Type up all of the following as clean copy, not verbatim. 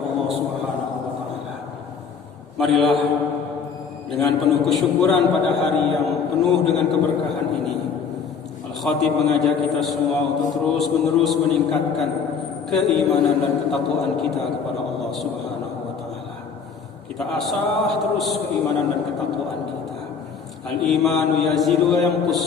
Allah Subhanahu wa taala. Marilah dengan penuh kesyukuran pada hari yang penuh dengan keberkahan ini, Al-Khatib mengajak kita semua untuk terus-menerus meningkatkan keimanan dan ketakwaan kita kepada Allah Subhanahu wa taala. Kita asah terus keimanan dan ketakwaan kita. Al-imanu yazidu wa yanqus.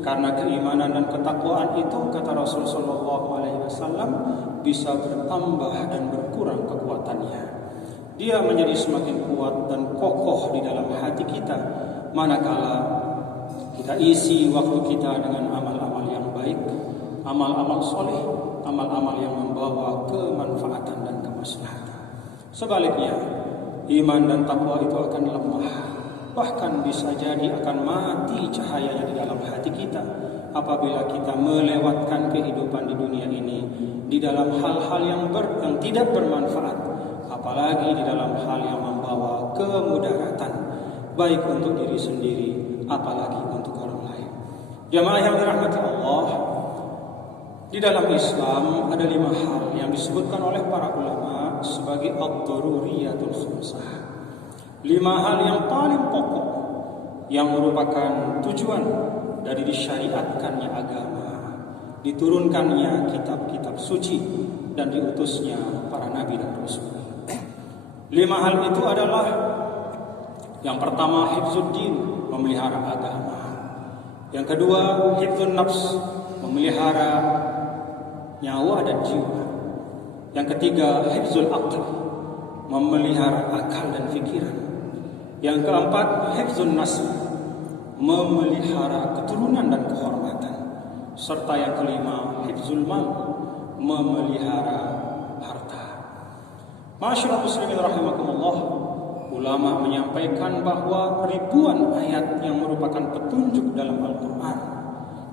Karena keimanan dan ketakwaan itu, kata Rasul sallallahu alaihi wasallam, bisa bertambah dan berkurang kekuatannya. Dia menjadi semakin kuat dan kokoh di dalam hati kita manakala kita isi waktu kita dengan amal-amal yang baik, amal-amal soleh, amal-amal yang membawa kemanfaatan dan kemaslahatan. Sebaliknya, iman dan takwa itu akan lemah, bahkan bisa jadi akan mati cahayanya di dalam hati kita apabila kita melewatkan kehidupan di dunia ini di dalam hal-hal yang tidak bermanfaat, apalagi di dalam hal yang membawa kemudaratan baik untuk diri sendiri apalagi untuk orang lain. Jamaah yang dirahmati Allah, di dalam Islam ada 5 hal yang disebutkan oleh para ulama sebagai ad-daruriyatul khamsah. 5 hal yang paling pokok yang merupakan tujuan dari disyariatkannya agama, diturunkannya kitab-kitab suci dan diutusnya para nabi dan rasul. 5 hal itu adalah: yang pertama, hifzuddin, memelihara agama. Yang kedua, hifzun nafs, memelihara nyawa dan jiwa. Yang ketiga, hifzul aql, memelihara akal dan pikiran. Yang keempat, hifzun nasl, memelihara keturunan dan kehormatan. Serta yang kelima, hifzul mal, memelihara harta. Masyaallah muslimin rahimakumullah, ulama menyampaikan bahwa ribuan ayat yang merupakan petunjuk dalam Al-Quran,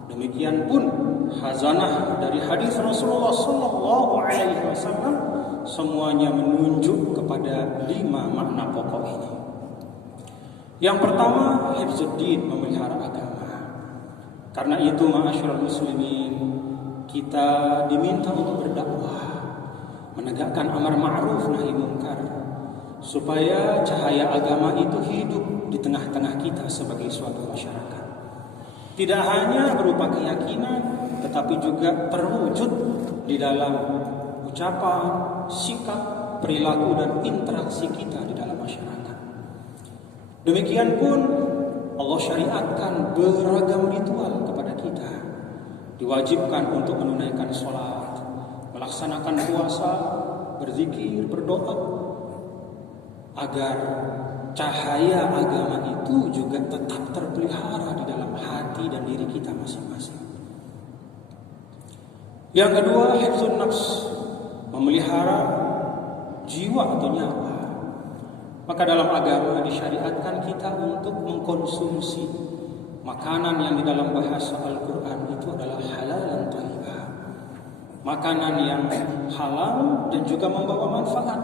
demikian pun khazanah dari hadis Rasulullah sallallahu alaihi wasallam, semuanya menunjuk kepada 5 makna pokok ini. Yang pertama, hifzuddin, memelihara agama. Karena itu, ma'asyiral muslimin, kita diminta untuk berdakwah, menegakkan amar ma'ruf nahi munkar, supaya cahaya agama itu hidup di tengah-tengah kita sebagai suatu masyarakat. Tidak hanya berupa keyakinan, tetapi juga terwujud di dalam ucapan, sikap, perilaku dan interaksi kita di dalam masyarakat. Demikian pun Allah syariatkan beragam ritual kepada kita. Diwajibkan untuk menunaikan sholat, melaksanakan puasa, berzikir, berdoa, agar cahaya agama itu juga tetap terpelihara di dalam hati dan diri kita masing-masing. Yang kedua, hifzun nafs, memelihara jiwa atau nyawa. Maka dalam agama disyariatkan kita untuk mengkonsumsi makanan yang di dalam bahasa Al-Quran itu adalah halal dan thayyibah. Makanan yang halal dan juga membawa manfaat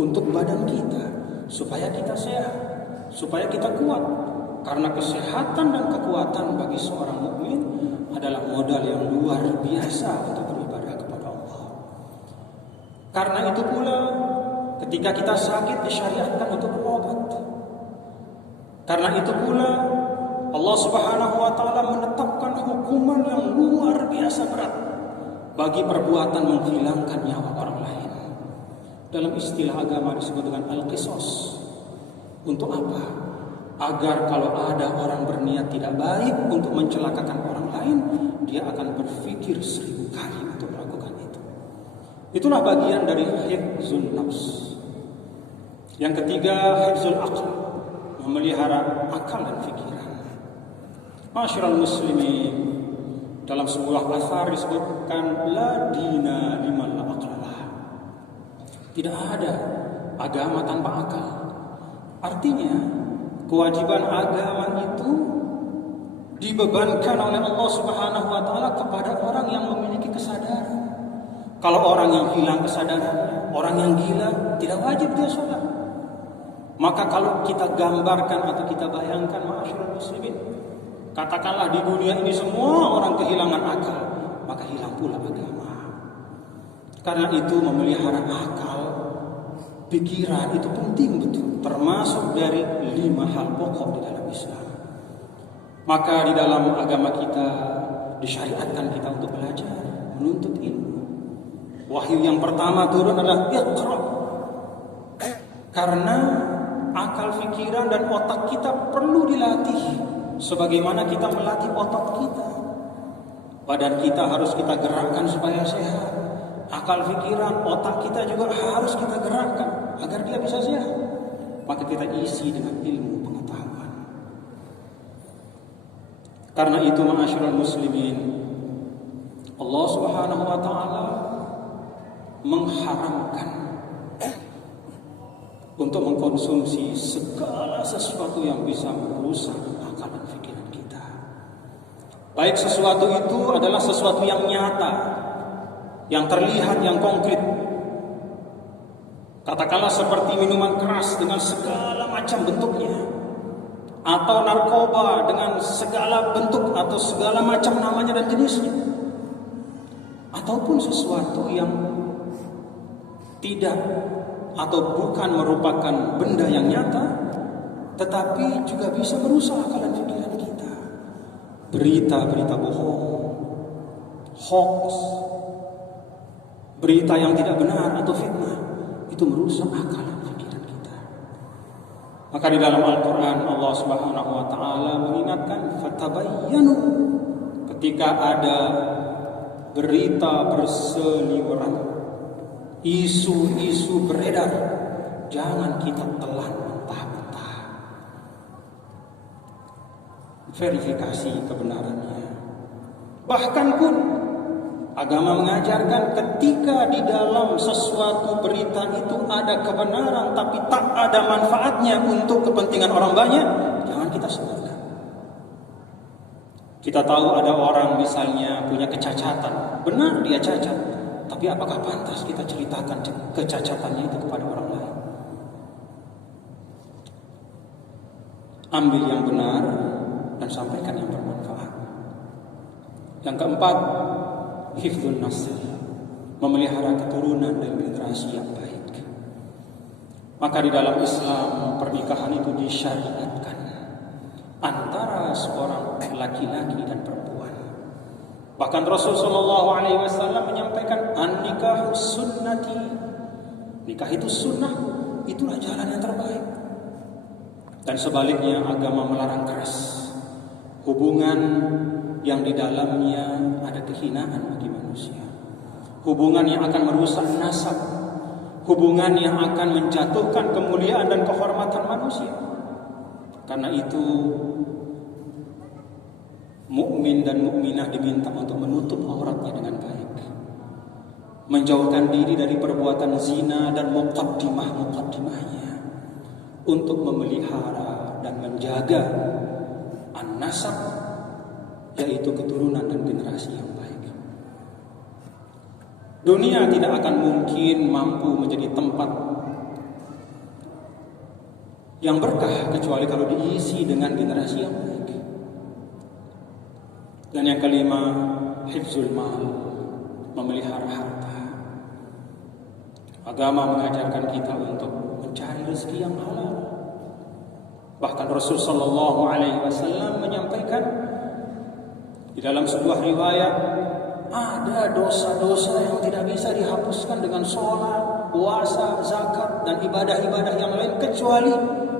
untuk badan kita, supaya kita sehat, supaya kita kuat. Karena kesehatan dan kekuatan bagi seorang mukmin adalah modal yang luar biasa untuk beribadah kepada Allah. Karena itu pula, ketika kita sakit disyariatkan untuk berobat. Karena itu pula Allah Subhanahu wa taala menetapkan hukuman yang luar biasa berat bagi perbuatan menghilangkan nyawa orang lain. Dalam istilah agama disebut dengan al-qisas. Untuk apa? Agar kalau ada orang berniat tidak baik untuk mencelakakan orang lain, dia akan berpikir 1000 kali untuk melakukan itu. Itulah bagian dari hifzun nafs. Yang ketiga, hifzul aql, memelihara akal dan pikiran. Masyaallah muslimin, dalam sebuah asar disebutkan la dina liman la aqla. Tidak ada agama tanpa akal. Artinya, kewajiban agama itu dibebankan oleh Allah Subhanahu wa taala kepada orang yang memiliki kesadaran. Kalau orang yang hilang kesadarannya, orang yang gila, tidak wajib dia sholat. Maka kalau kita gambarkan atau kita bayangkan, ma'asyiral muslimin, katakanlah di dunia ini semua orang kehilangan akal, maka hilang pula agama. Karena itu memelihara akal pikiran itu penting betul, termasuk dari 5 hal pokok di dalam Islam. Maka di dalam agama kita disyariatkan kita untuk belajar, menuntut ilmu. Wahyu yang pertama turun adalah Iqra. Karena akal pikiran dan otak kita perlu dilatih sebagaimana kita melatih otak kita. Badan kita harus kita gerakkan supaya sehat. Akal pikiran, otak kita juga harus kita gerakkan agar dia bisa sehat. Maka kita isi dengan ilmu pengetahuan. Karena itu ma'asyiral muslimin, Allah Subhanahu wa taala mengharamkan untuk mengkonsumsi segala sesuatu yang bisa merusak akal dan pikiran kita. Baik sesuatu itu adalah sesuatu yang nyata, yang terlihat, yang konkret. Katakanlah seperti minuman keras dengan segala macam bentuknya, atau narkoba dengan segala bentuk atau segala macam namanya dan jenisnya, ataupun sesuatu yang tidak atau bukan merupakan benda yang nyata, tetapi juga bisa merusak akal dan pikiran kita. Berita-berita bohong, hoax, berita yang tidak benar atau fitnah, itu merusak akal dan pikiran kita. Maka di dalam Al-Quran Allah Subhanahu wa taala mengingatkan, fatabayyanu, ketika ada berita berseliweran, isu-isu beredar, jangan kita telan mentah-mentah. Verifikasi kebenarannya. Bahkan pun agama mengajarkan ketika di dalam sesuatu berita itu ada kebenaran tapi tak ada manfaatnya untuk kepentingan orang banyak, jangan kita sebarkan. Kita tahu ada orang misalnya punya kecacatan, benar dia cacat, tapi apakah pantas kita ceritakan kecacatannya itu kepada orang lain? Ambil yang benar dan sampaikan yang bermanfaat. Yang keempat, hifdzun nasl, memelihara keturunan dan generasi yang baik. Maka di dalam Islam pernikahan itu disyariatkan antara seorang laki-laki dan perempuan. Bahkan Rasulullah SAW menyampaikan, an-nikahu sunnati, nikah itu sunnah, itulah jalan yang terbaik. Dan sebaliknya agama melarang keras hubungan yang di dalamnya ada kehinaan bagi manusia, hubungan yang akan merusak nasab, hubungan yang akan menjatuhkan kemuliaan dan kehormatan manusia. Karena itu mukmin dan mukminah diminta untuk menutup auratnya dengan baik, menjauhkan diri dari perbuatan zina dan muqaddimahnya, untuk memelihara dan menjaga an-nasab, yaitu keturunan dan generasi yang baik. Dunia tidak akan mungkin mampu menjadi tempat yang berkah kecuali kalau diisi dengan generasi yang baik. Dan yang kelima, hifzul mal, memelihara harta. Agama mengajarkan kita untuk mencari rezeki yang halal. Bahkan Rasulullah SAW menyampaikan di dalam sebuah riwayat, ada dosa-dosa yang tidak bisa dihapuskan dengan sholat, puasa, zakat, dan ibadah-ibadah yang lain kecuali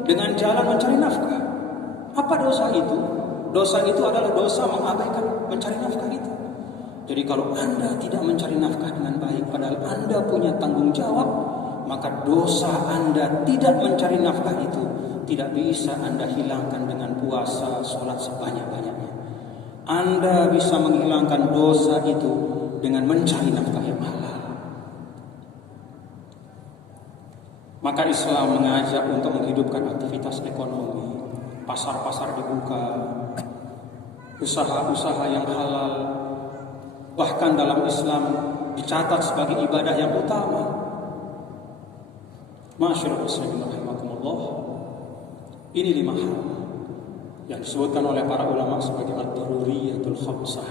dengan jalan mencari nafkah. Apa dosa itu? Dosa itu adalah dosa mengabaikan mencari nafkah itu. Jadi kalau Anda tidak mencari nafkah dengan baik, padahal Anda punya tanggung jawab, maka dosa Anda tidak mencari nafkah itu tidak bisa Anda hilangkan dengan puasa, sholat sebanyak-banyaknya. Anda bisa menghilangkan dosa itu dengan mencari nafkah yang halal. Maka Islam mengajak untuk menghidupkan aktivitas ekonomi. Pasar-pasar dibuka, usaha-usaha yang halal, bahkan dalam Islam dicatat sebagai ibadah yang utama. Masyaallah muslimin rahimakumullah. Ini 5 hal yang disebutkan oleh para ulama sebagai ad-daruriyatul khamsah.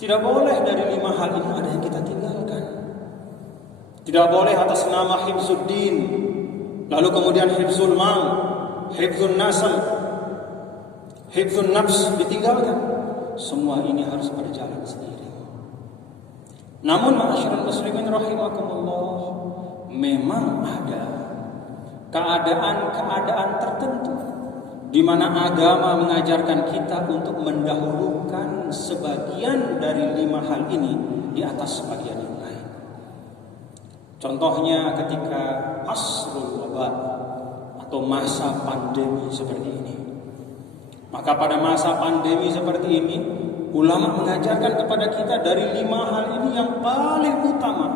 Tidak boleh dari 5 hal ini ada yang kita tinggalkan. Tidak boleh atas nama hifzuddin, lalu kemudian hifzul mal, hifzul nasal, hifzul nafs ditinggalkan. Semua ini harus berjalan sendiri. Namun ma'asyiral muslimin rahimakumullah, memang ada keadaan-keadaan tertentu di mana agama mengajarkan kita untuk mendahulukan sebagian dari 5 hal ini di atas sebagian yang lain. Contohnya ketika asrul wabah atau masa pandemi seperti ini. Maka pada masa pandemi seperti ini, ulama mengajarkan kepada kita dari 5 hal ini yang paling utama,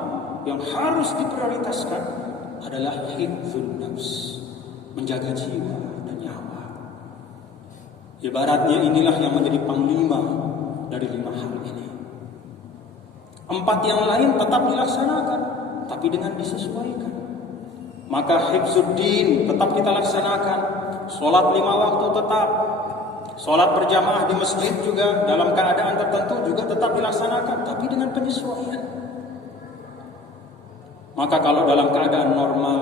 yang harus diprioritaskan adalah hifdzun nafs, menjaga jiwa dan nyawa. Ibaratnya inilah yang menjadi panglima dari 5 hal ini. 4 yang lain tetap dilaksanakan, tapi dengan disesuaikan. Maka hifzuddin tetap kita laksanakan, sholat 5 waktu tetap, sholat berjamaah di masjid juga dalam keadaan tertentu juga tetap dilaksanakan, tapi dengan penyesuaian. Maka kalau dalam keadaan normal,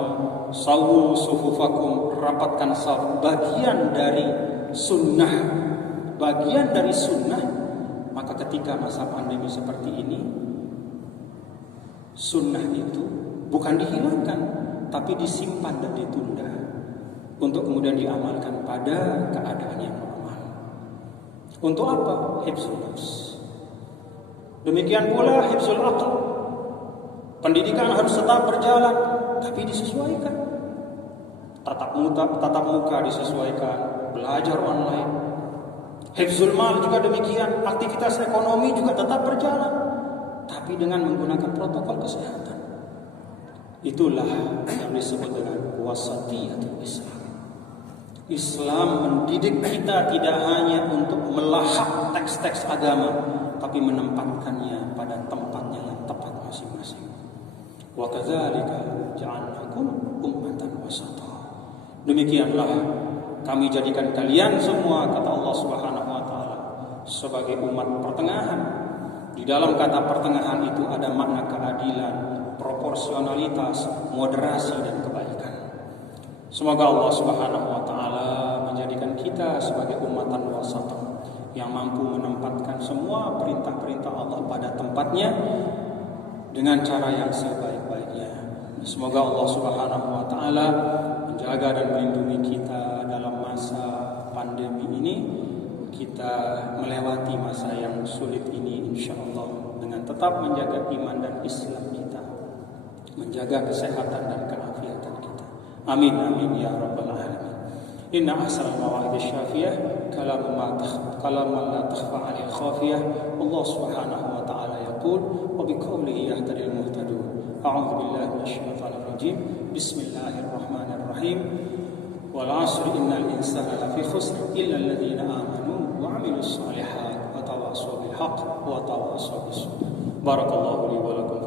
sawu sufufakum, rapatkan saf, bagian dari sunnah, maka ketika masa pandemi seperti ini, sunnah itu bukan dihilangkan, tapi disimpan dan ditunda untuk kemudian diamalkan pada keadaan yang normal. Untuk apa? Hifzul nafs. Demikian pula hifzul aql. Pendidikan harus tetap berjalan, tapi disesuaikan. Tatap muka disesuaikan, belajar online. Hifzul mal juga demikian, aktivitas ekonomi juga tetap berjalan, tapi dengan menggunakan protokol kesehatan. Itulah yang disebut dengan wasatiyatul Islam. Islam mendidik kita tidak hanya untuk melahap teks-teks agama, tapi menempatkannya pada tempatnya yang tepat masing-masing. Wa kadzalika ja'alnakum ummatan wasata. Demikianlah kami jadikan kalian semua, kata Allah Subhanahu wa taala, sebagai umat pertengahan. Di dalam kata pertengahan itu ada makna keadilan, proporsionalitas, moderasi dan kebaikan. Semoga Allah Subhanahu wa taala menjadikan kita sebagai umatan wasata yang mampu menempatkan semua perintah-perintah Allah pada tempatnya dengan cara yang sebaik-baiknya. Semoga Allah Subhanahu wa taala menjaga dan melindungi kita dalam masa pandemi ini. Kita melewati masa yang sulit ini insyaallah dengan tetap menjaga iman dan Islam kita, menjaga kesehatan dan keafiatan kita. Amin amin ya rabbal alamin. Inna ahsanal mawa'idh syafiyah kalaman la takhfa 'alal khafiyah. Allah Subhanahu wa taala yaqul wa biqaulihi yahtadil muhtadun. A'udzu billahi minasyaitonir rajim. Bismillahirrahmanirrahim. Wal 'asri innal insana lafi khusr illa alladziina aamanu wa 'amilus shalihaati wa tawassaw bil haqq wa tawassaw bis sabr. Barakallahu li wa lakum.